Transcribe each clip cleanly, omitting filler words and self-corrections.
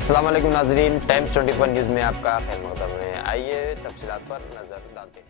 अस्सलाम वालेकुम नाज़रीन, टाइम्स 24 न्यूज़ में आपका खैर मक़दम है। आइए तफसीलात पर नज़र डालते हैं।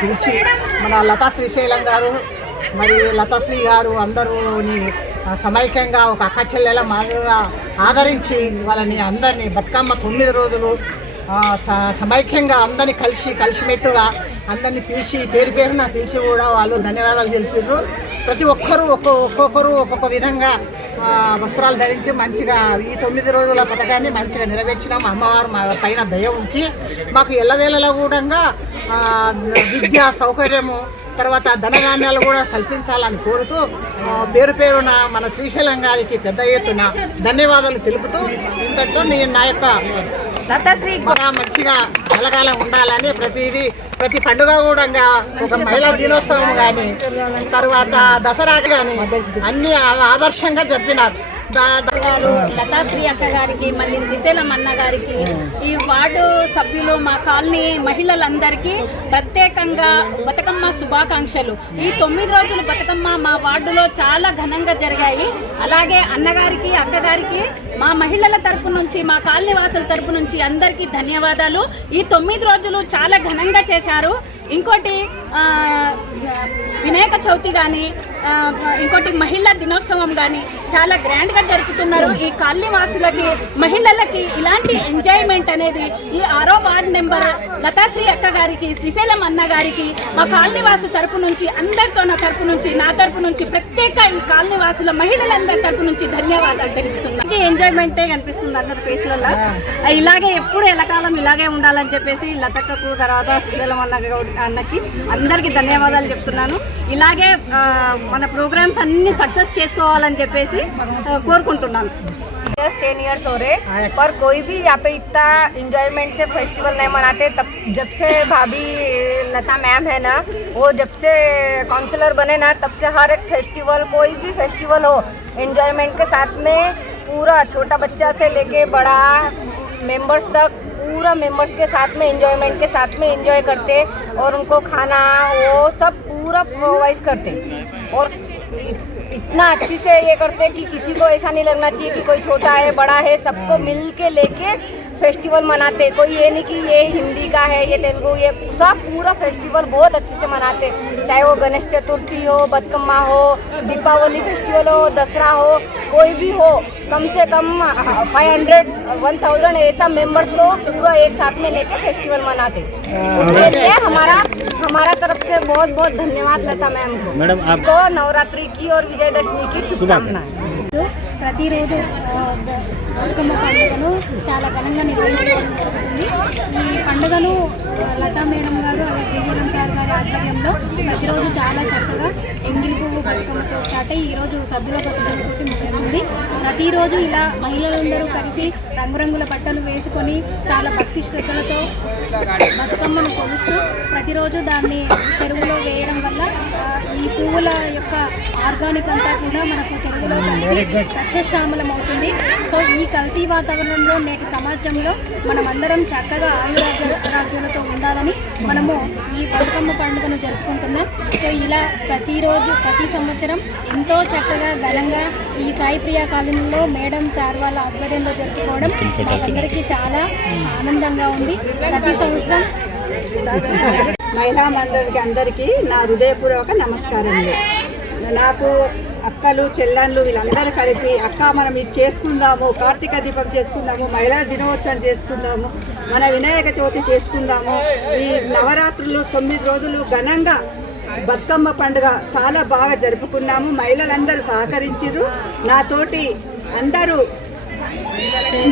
పిలిచి మన లతా శ్రీశైలం గారు మరి లతాశ్రీ గారు అందరూని సమైక్యంగా ఒక అక్క చెల్లెల మాదిరిగా ఆదరించి వాళ్ళని అందరినీ బతుకమ్మ 9 రోజులు సమైక్యంగా అందరినీ కలిసిమెట్టుగా అందరినీ పిలిచి పేరున పిలిచి కూడా వాళ్ళు ధన్యవాదాలు తెలిపారు. ప్రతి ఒక్కరూ ఒక్కొక్కరు ఒక్కొక్క విధంగా వస్త్రాలు ధరించి మంచిగా ఈ 9 రోజుల పథకాన్ని మంచిగా నెరవేర్చినాం. అమ్మవారు మా పైన దయ ఉంచి మాకు ఎల్లవేళలా కూడా విద్యా సౌకర్యము తర్వాత ధనధాన్యాలు కూడా కల్పించాలని కోరుతూ పేరున మన శ్రీశైలం గారికి పెద్ద ఎత్తున ధన్యవాదాలు తెలుపుతూ ఇంతటితో నేను నా యొక్క లతాశ్రీ బాగా మంచిగా కలకాలం ఉండాలని ప్రతి పండుగ కూడా ఒక మహిళా దినోత్సవం కానీ తర్వాత దసరా కానీ అన్ని ఆదర్శంగా జరిపినారు. లతాశ్రీ అక్క గారికి మళ్ళీ శ్రీశైలం అన్న గారికి ఈ వార్డు సభ్యులు మా కాలనీ మహిళలందరికీ ప్రత్యేకంగా బతుకమ్మ శుభాకాంక్షలు. ఈ 9 రోజులు బతుకమ్మ మా వార్డులో చాలా ఘనంగా జరిగాయి. అలాగే అన్నగారికి అక్కగారికి మా మహిళల తరపు నుంచి మా కాలనీ వాసుల తరపు నుంచి అందరికీ ధన్యవాదాలు. ఈ 9 రోజులు చాలా ఘనంగా చేశారు. ఇంకోటి వినాయక చవితి కానీ ఇంకోటి మహిళా దినోత్సవం కానీ చాలా గ్రాండ్గా జరుపుతున్నారు. ఈ కాలనీ వాసులకి మహిళలకి ఇలాంటి ఎంజాయ్మెంట్ అనేది ఈ 6వ వార్డు నెంబర్ లతాశ్రీ అక్క గారికి శ్రీశైలం అన్న గారికి మా కాలనీ వాసు తరపు నుంచి అందరితో నా తరపు నుంచి ప్రత్యేక ఈ కాలనీ వాసుల మహిళలందరి తరపు నుంచి ధన్యవాదాలు తెలుపుతున్నాను. ఎంజాయ్మెంటే కనిపిస్తుంది అందరి ఫేస్లలో. ఇలాగే ఎప్పుడు ఎల్లకాలం ఇలాగే ఉండాలని చెప్పేసి లతక్కకు తర్వాత శ్రీశైలం అన్నకి అందరికీ ధన్యవాదాలు చెప్తున్నాను. ఇలాగే మన ప్రోగ్రామ్స్ అన్ని సక్సెస్ చేసుకోవాలని చెప్పేసి కోరుకుంటున్నాను. 10 years हो रहे पर कोई भी यहाँ पे इतना इंजॉयमेंट से फेस्टिवल नहीं मनाते. तब जब से भाभी लता मैम है ना, वो जब से काउंसलर बने ना, तब से हर एक फेस्टिवल कोई भी फेस्टिवल हो इंजॉयमेंट के साथ में पूरा छोटा बच्चा से लेके बड़ा मेंबर्स तक पूरा मेंबर्स के साथ में एंजॉयमेंट के साथ में एंजॉय करते और उनको खाना वो सब पूरा प्रोवाइड करते और इतना अच्छी से ये करते कि किसी को ऐसा नहीं लगना चाहिए कि कोई छोटा है बड़ा है, सबको मिल के लेके फेस्टिवल मनाते. कोई ये नहीं कि ये हिंदी का है ये तेलुगु, ये सब पूरा फेस्टिवल बहुत अच्छे से मनाते. चाहे वो गणेश चतुर्थी हो, बतकम्मा हो, दीपावली फेस्टिवल हो, दसरा हो, कोई भी हो, कम से कम 500-1000 ऐसा मेंबर्स को पूरा एक साथ में लेके फेस्टिवल मनाते. उसके लिए हमारा तरफ से बहुत बहुत धन्यवाद लता मैम को. मैडम आपको नवरात्रि की और विजयदशमी की शुभकामनाएं. ప్రతిరోజు బతుకమ్మ పండుగను చాలా ఘనంగా నిర్వహించడం జరుగుతుంది. ఈ పండుగను లతా మేడం గారు అలాగే శ్రీశైలం సార్ గారి ఆధ్వర్యంలో ప్రతిరోజు చాలా చక్కగా ఎంగిలి పువ్వు బతుకమ్మతో స్టార్ట్ అయ్యి ఈరోజు సద్దుల బతుకమ్మతో ముగుస్తుంది. ప్రతిరోజు ఇలా మహిళలందరూ కలిసి రంగురంగుల బట్టలు వేసుకొని చాలా భక్తి శ్రద్ధలతో బతుకమ్మను కొలుస్తూ ప్రతిరోజు దాన్ని చెరువులో వేయడం వల్ల ఈ పువ్వుల యొక్క ఆర్గానిక్ అంతా కూడా మనకు చెరువులో కలిసి సస్యశ్యామలం అవుతుంది. సో ఈ కల్తీ వాతావరణంలో నేటి సమాజంలో మనమందరం చక్కగా ఆరోగ్యాలతో ఉండాలని మనము ఈ బతుకమ్మ పండుగను జరుపుకుంటున్నాం. సో ఇలా ప్రతిరోజు ప్రతి సంవత్సరం ఎంతో చక్కగా ఘనంగా ఈ సాయి ప్రియ కాలనీలో మేడం సార్ వాళ్ళ ఆధ్వర్యంలో జరుపుకోవడం అందరికీ చాలా ఆనందంగా ఉంది. ప్రతి సంవత్సరం మహిళా మండలికి అందరికీ నా హృదయపూర్వక నమస్కారములు. నాకు అక్కలు చెల్లెళ్ళు వీళ్ళందరూ కలిపి అక్క మనం ఇది చేసుకుందాము, కార్తీక దీపం చేసుకుందాము, మహిళా దినోత్సవం చేసుకుందాము, మన వినాయక చవితి చేసుకుందాము, ఈ నవరాత్రులు 9 రోజులు ఘనంగా బతుకమ్మ పండుగ చాలా బాగా జరుపుకున్నాము. మహిళలందరూ సహకరించారు. నాతోటి అందరూ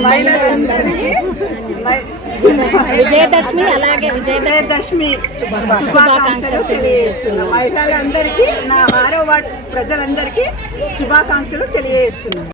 మహిళలందరికీ విజయదశమి శుభాకాంక్షలు తెలియజేస్తున్నాను. మహిళలందరికీ నా 6వ వార్డు ప్రజలందరికీ శుభాకాంక్షలు తెలియజేస్తున్నాను.